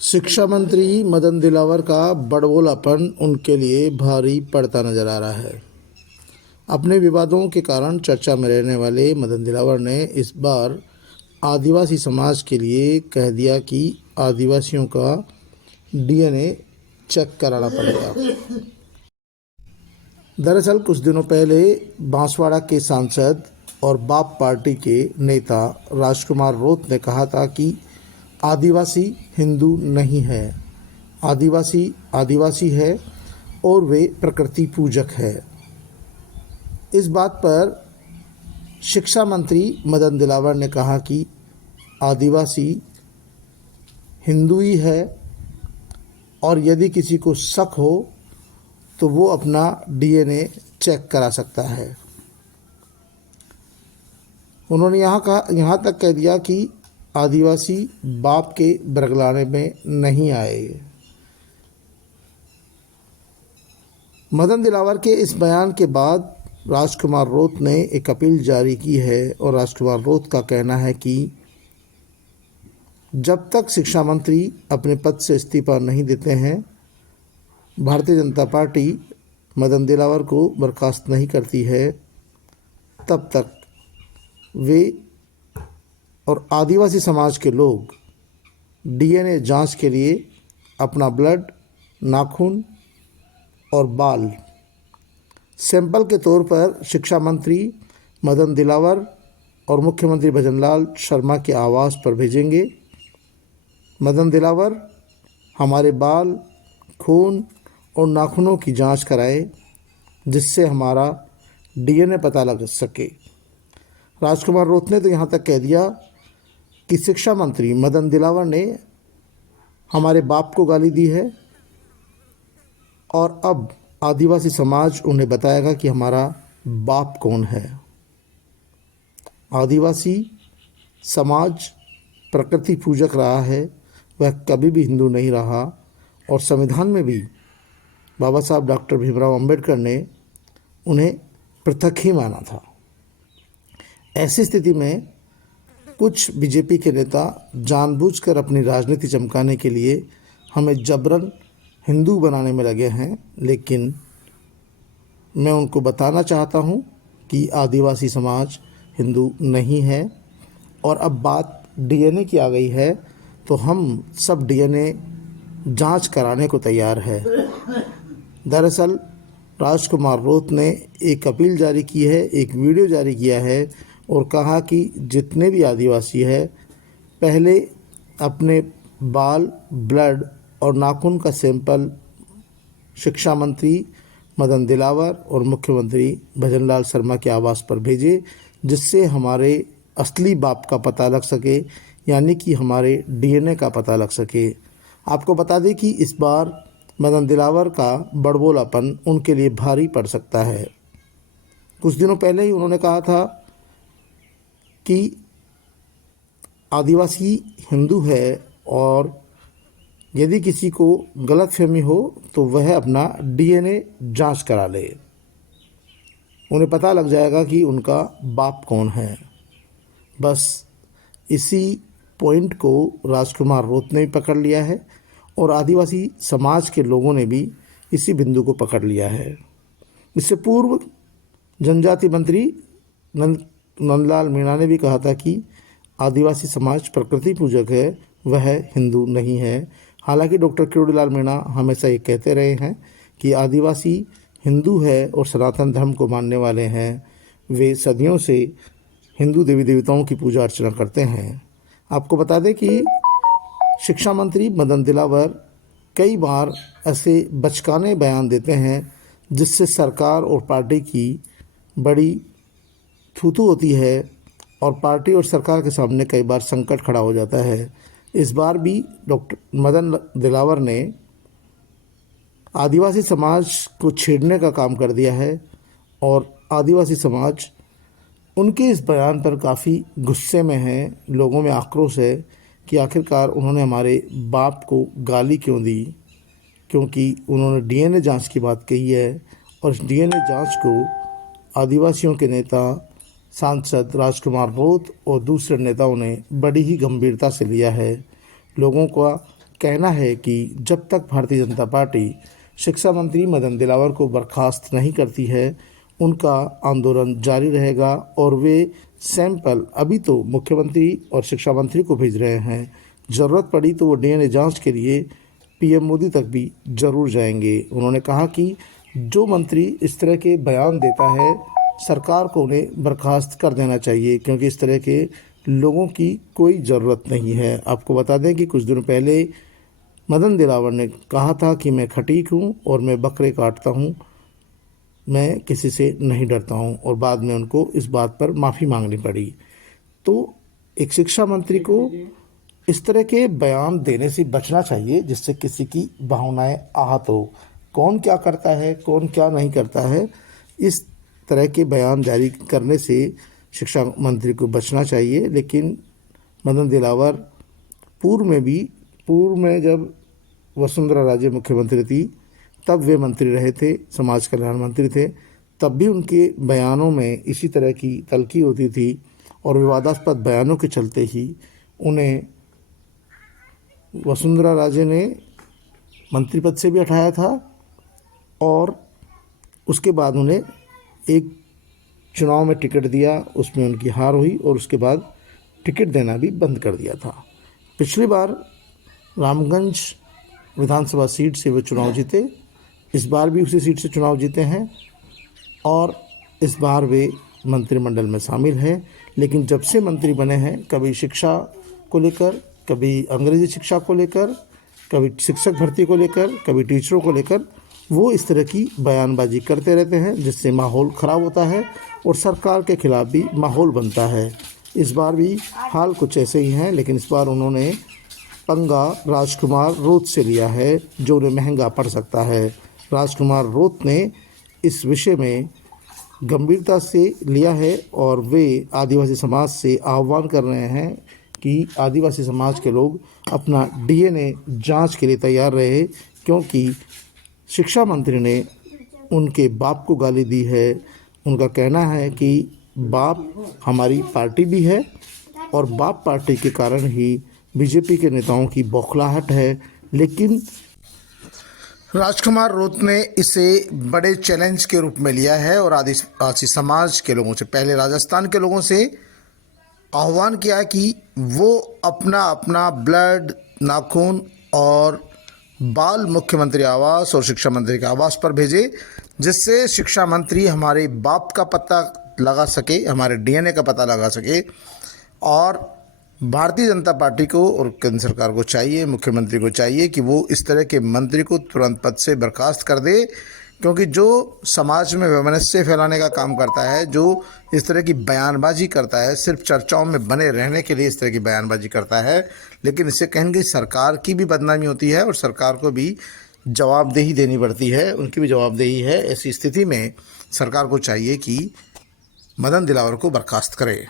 शिक्षा मंत्री मदन दिलावर का बड़बोलापन उनके लिए भारी पड़ता नजर आ रहा है। अपने विवादों के कारण चर्चा में रहने वाले मदन दिलावर ने इस बार आदिवासी समाज के लिए कह दिया कि आदिवासियों का डीएनए चेक कराना पड़ेगा। दरअसल कुछ दिनों पहले बांसवाड़ा के सांसद और बाप पार्टी के नेता राजकुमार रोत ने कहा था कि आदिवासी हिंदू नहीं है, आदिवासी आदिवासी है और वे प्रकृति पूजक है। इस बात पर शिक्षा मंत्री मदन दिलावर ने कहा कि आदिवासी हिंदू ही है और यदि किसी को शक हो तो वो अपना डीएनए चेक करा सकता है। उन्होंने यहाँ तक कह दिया कि आदिवासी बाप के बरगलाने में नहीं आए। मदन दिलावर के इस बयान के बाद राजकुमार रोत ने एक अपील जारी की है और राजकुमार रोत का कहना है कि जब तक शिक्षा मंत्री अपने पद से इस्तीफा नहीं देते हैं, भारतीय जनता पार्टी मदन दिलावर को बर्खास्त नहीं करती है, तब तक वे और आदिवासी समाज के लोग डीएनए जांच के लिए अपना ब्लड, नाखून और बाल सैंपल के तौर पर शिक्षा मंत्री मदन दिलावर और मुख्यमंत्री भजनलाल शर्मा के आवास पर भेजेंगे। मदन दिलावर हमारे बाल, खून और नाखूनों की जांच कराए जिससे हमारा डीएनए पता लग सके। राजकुमार रोत ने तो यहाँ तक कह दिया कि शिक्षा मंत्री मदन दिलावर ने हमारे बाप को गाली दी है और अब आदिवासी समाज उन्हें बताएगा कि हमारा बाप कौन है। आदिवासी समाज प्रकृति पूजक रहा है, वह कभी भी हिंदू नहीं रहा और संविधान में भी बाबा साहब डॉक्टर भीमराव अंबेडकर ने उन्हें पृथक ही माना था। ऐसी स्थिति में कुछ बीजेपी के नेता जानबूझकर अपनी राजनीति चमकाने के लिए हमें जबरन हिंदू बनाने में लगे हैं, लेकिन मैं उनको बताना चाहता हूं कि आदिवासी समाज हिंदू नहीं है। और अब बात डीएनए की आ गई है तो हम सब डीएनए जांच कराने को तैयार है। दरअसल राजकुमार रोत ने एक अपील जारी की है, एक वीडियो जारी किया है और कहा कि जितने भी आदिवासी है पहले अपने बाल, ब्लड और नाखून का सैंपल शिक्षा मंत्री मदन दिलावर और मुख्यमंत्री भजनलाल शर्मा के आवास पर भेजे जिससे हमारे असली बाप का पता लग सके, यानी कि हमारे डीएनए का पता लग सके। आपको बता दें कि इस बार मदन दिलावर का बड़बोलापन उनके लिए भारी पड़ सकता है। कुछ दिनों पहले ही उन्होंने कहा था कि आदिवासी हिंदू है और यदि किसी को गलतफहमी हो तो वह अपना डीएनए जांच करा ले, उन्हें पता लग जाएगा कि उनका बाप कौन है। बस इसी पॉइंट को राजकुमार रोत ने भी पकड़ लिया है और आदिवासी समाज के लोगों ने भी इसी बिंदु को पकड़ लिया है। इससे पूर्व जनजाति मंत्री नंदलाल मीणा ने भी कहा था कि आदिवासी समाज प्रकृति पूजक है, वह हिंदू नहीं है। हालांकि डॉक्टर किरोड़ीलाल मीणा हमेशा ये कहते रहे हैं कि आदिवासी हिंदू है और सनातन धर्म को मानने वाले हैं, वे सदियों से हिंदू देवी देवताओं की पूजा अर्चना करते हैं। आपको बता दें कि शिक्षा मंत्री मदन दिलावर कई बार ऐसे बचकाने बयान देते हैं जिससे सरकार और पार्टी की बड़ी थूथू होती है और पार्टी और सरकार के सामने कई बार संकट खड़ा हो जाता है। इस बार भी डॉक्टर मदन दिलावर ने आदिवासी समाज को छेड़ने का काम कर दिया है और आदिवासी समाज उनके इस बयान पर काफ़ी गुस्से में है। लोगों में आक्रोश है कि आखिरकार उन्होंने हमारे बाप को गाली क्यों दी, क्योंकि उन्होंने डीएनए जांच की बात कही है और इस डीएनए जांच को आदिवासियों के नेता सांसद राजकुमार रोत और दूसरे नेताओं ने बड़ी ही गंभीरता से लिया है। लोगों का कहना है कि जब तक भारतीय जनता पार्टी शिक्षा मंत्री मदन दिलावर को बर्खास्त नहीं करती है, उनका आंदोलन जारी रहेगा और वे सैंपल अभी तो मुख्यमंत्री और शिक्षा मंत्री को भेज रहे हैं। ज़रूरत पड़ी तो वो डीएनए जांच के लिए पीएम मोदी तक भी ज़रूर जाएंगे। उन्होंने कहा कि जो मंत्री इस तरह के बयान देता है, सरकार को उन्हें बर्खास्त कर देना चाहिए, क्योंकि इस तरह के लोगों की कोई ज़रूरत नहीं है। आपको बता दें कि कुछ दिन पहले मदन दिलावर ने कहा था कि मैं खटीक हूँ और मैं बकरे काटता हूँ, मैं किसी से नहीं डरता हूँ, और बाद में उनको इस बात पर माफ़ी मांगनी पड़ी। तो एक शिक्षा मंत्री को इस तरह के बयान देने से बचना चाहिए जिससे किसी की भावनाएं आहत हो। कौन क्या करता है, कौन क्या नहीं करता है, इस तरह के बयान जारी करने से शिक्षा मंत्री को बचना चाहिए। लेकिन मदन दिलावर पूर्व में जब वसुंधरा राजे मुख्यमंत्री थी तब वे मंत्री रहे थे, समाज कल्याण मंत्री थे, तब भी उनके बयानों में इसी तरह की तल्खी होती थी और विवादास्पद बयानों के चलते ही उन्हें वसुंधरा राजे ने मंत्री पद से भी हटाया था और उसके बाद उन्हें एक चुनाव में टिकट दिया, उसमें उनकी हार हुई और उसके बाद टिकट देना भी बंद कर दिया था। पिछली बार रामगंज विधानसभा सीट से वे चुनाव जीते, इस बार भी उसी सीट से चुनाव जीते हैं और इस बार वे मंत्रिमंडल में शामिल हैं। लेकिन जब से मंत्री बने हैं, कभी शिक्षा को लेकर, कभी अंग्रेजी शिक्षा को लेकर, कभी शिक्षक भर्ती को लेकर, कभी टीचरों को लेकर वो इस तरह की बयानबाजी करते रहते हैं, जिससे माहौल ख़राब होता है और सरकार के खिलाफ भी माहौल बनता है। इस बार भी हाल कुछ ऐसे ही हैं, लेकिन इस बार उन्होंने पंगा राजकुमार रोत से लिया है, जो उन्हें महंगा पड़ सकता है। राजकुमार रोत ने इस विषय में गंभीरता से लिया है और वे आदिवासी समाज से आह्वान कर रहे हैं कि आदिवासी समाज के लोग अपना डीएनए जांच के लिए तैयार रहे, क्योंकि शिक्षा मंत्री ने उनके बाप को गाली दी है। उनका कहना है कि बाप हमारी पार्टी भी है और बाप पार्टी के कारण ही बीजेपी के नेताओं की बौखलाहट है। लेकिन राजकुमार रोत ने इसे बड़े चैलेंज के रूप में लिया है और आदिवासी समाज के लोगों से, पहले राजस्थान के लोगों से आह्वान किया कि वो अपना अपना ब्लड, नाखून और बाल मुख्यमंत्री आवास और शिक्षा मंत्री के आवास पर भेजे, जिससे शिक्षा मंत्री हमारे बाप का पता लगा सके, हमारे डीएनए का पता लगा सके। और भारतीय जनता पार्टी को और केंद्र सरकार को चाहिए, मुख्यमंत्री को चाहिए कि वो इस तरह के मंत्री को तुरंत पद से बर्खास्त कर दे, क्योंकि जो समाज में वैमनस्य फैलाने का काम करता है, जो इस तरह की बयानबाजी करता है, सिर्फ चर्चाओं में बने रहने के लिए इस तरह की बयानबाजी करता है, लेकिन इससे कहीं कहीं सरकार की भी बदनामी होती है और सरकार को भी जवाबदेही देनी पड़ती है, उनकी भी जवाबदेही है। ऐसी स्थिति में सरकार को चाहिए कि मदन दिलावर को बर्खास्त करे।